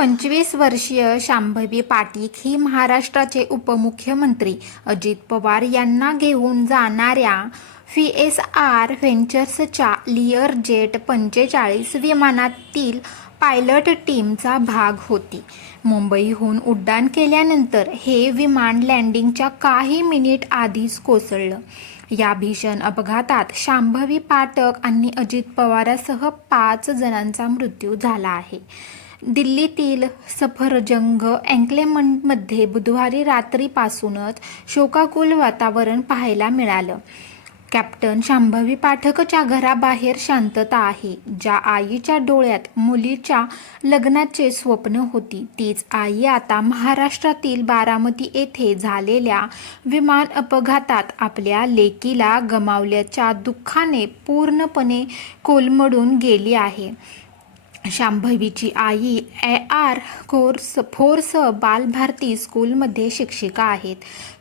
पंचवीस वर्षीय शांभवी पाटीक ही महाराष्ट्राचे उपमुख्यमंत्री. अजित पवार यांना घेऊन जाणाऱ्या व्ही एस आर व्हेंचर्सच्या लिअर जेट पंचेचाळीस विमानातील पायलट टीमचा भाग होती. मुंबईहून उड्डाण केल्यानंतर हे विमान लँडिंगच्या काही मिनिट आधीच कोसळलं. या भीषण अपघातात शांभवी पाठक आणि अजित पवारासह पाच जणांचा मृत्यू झाला आहे. दिल्लीतील सफरजंग एन्क्लेमेंटमध्ये बुधवारी रात्रीपासूनच शोकाकुल वातावरण पाहायला मिळालं. कॅप्टन शांभवी पाठकच्या घराबाहेर शांतता आहे. ज्या आईच्या डोळ्यात मुलीच्या लग्नाचे स्वप्न होती तीच आई आता महाराष्ट्रातील बारामती येथे झालेल्या विमान अपघातात आपल्या लेकीला गमावल्याच्या दुःखाने पूर्णपणे कोलमडून गेली आहे. शांभवीची आई A R course force Balbharati स्कूलमध्ये शिक्षिका आहेत.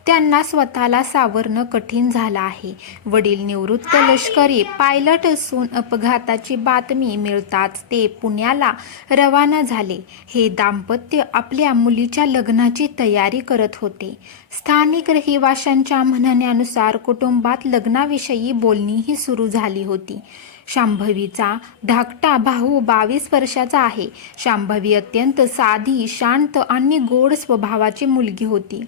त्यांना स्वतःला सावरणं कठीण झालं आहे. वडील निवृत्त लष्करी पायलट असून अपघाताची बातमी मिळताच ते पुण्याला रवाना झाले. हे दाम्पत्य आपल्या मुलीच्या लग्नाची तयारी करत होते. स्थानिक रहिवाशांच्या म्हणण्यानुसार कुटुंबात लग्नाविषयी बोलणीही सुरू झाली होती. शांभवीचा धाकटा भाऊ बावीस वर्षाचा आहे. शांभवी अत्यंत साधी शांत आणि गोड स्वभावाची मुलगी होती.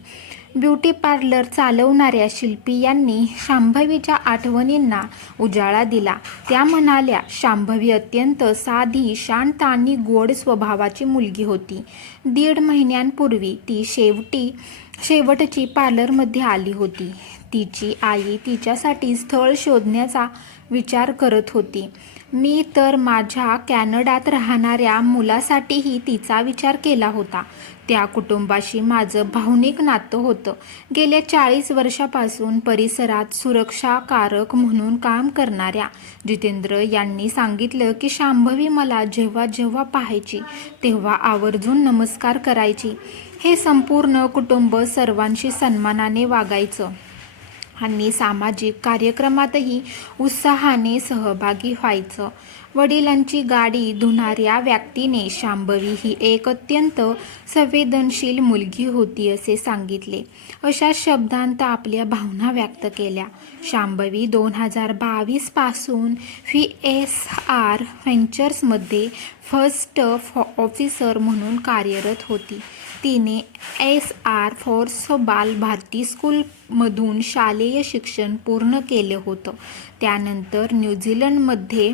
ब्युटी पार्लर चालवणाऱ्या शिल्पी यांनी शांभवीच्या आठवणींना उजाळा दिला. त्या म्हणाल्या शांभवी अत्यंत साधी शांत आणि गोड स्वभावाची मुलगी होती. दीड महिन्यांपूर्वी ती शेवटी शेवटची पार्लरमध्ये आली होती. तिची आई तिच्यासाठी स्थळ शोधण्याचा विचार करत होती. मी तर माझ्या कॅनडात राहणाऱ्या मुलासाठीही तिचा विचार केला होता. त्या कुटुंबाशी माझं भावनिक नातं होतं. गेल्या चाळीस वर्षापासून परिसरात सुरक्षाकारक म्हणून काम करणाऱ्या जितेंद्र यांनी सांगितलं की शांभवी मला जेव्हा जेव्हा पाहायची तेव्हा आवर्जून नमस्कार करायची. हे संपूर्ण कुटुंब सर्वांशी सन्मानाने वागायचं. आणि सामाजिक कार्यक्रमातही उत्साहाने सहभागी व्हायचं. वडिलांची गाडी धुणाऱ्या व्यक्तीने शांभवी ही एक अत्यंत संवेदनशील मुलगी होती असे सांगितले. अशा शब्दांत आपल्या भावना व्यक्त केल्या. शांभवी दोन हजार बावीसपासून व्ही एस आर व्हेंचर्समध्ये फर्स्ट ऑफिसर म्हणून कार्यरत होती. तिने एस आर फोर्स बाल भारती स्कूलमधून शालेय शिक्षण पूर्ण केलं होतं. त्यानंतर न्यूझीलंडमध्ये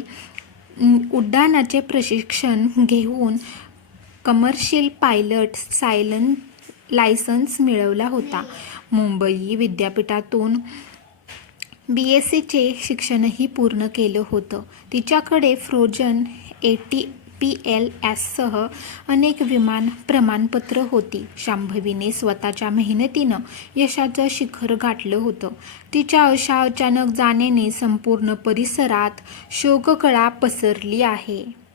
उड्डाणाचे प्रशिक्षण घेऊन कमर्शियल पायलट सायलन लायसन्स मिळवला होता. मुंबई विद्यापीठातून बी एस सीचे शिक्षणही पूर्ण केलं होतं. तिच्याकडे frozen A T P L एससह अनेक विमान प्रमाणपत्र होती. शांभवीने स्वतःच्या मेहनतीनं यशाचं शिखर गाठलं होतं. तिच्या अशा अचानक जाण्याने संपूर्ण परिसरात शोककळा पसरली आहे.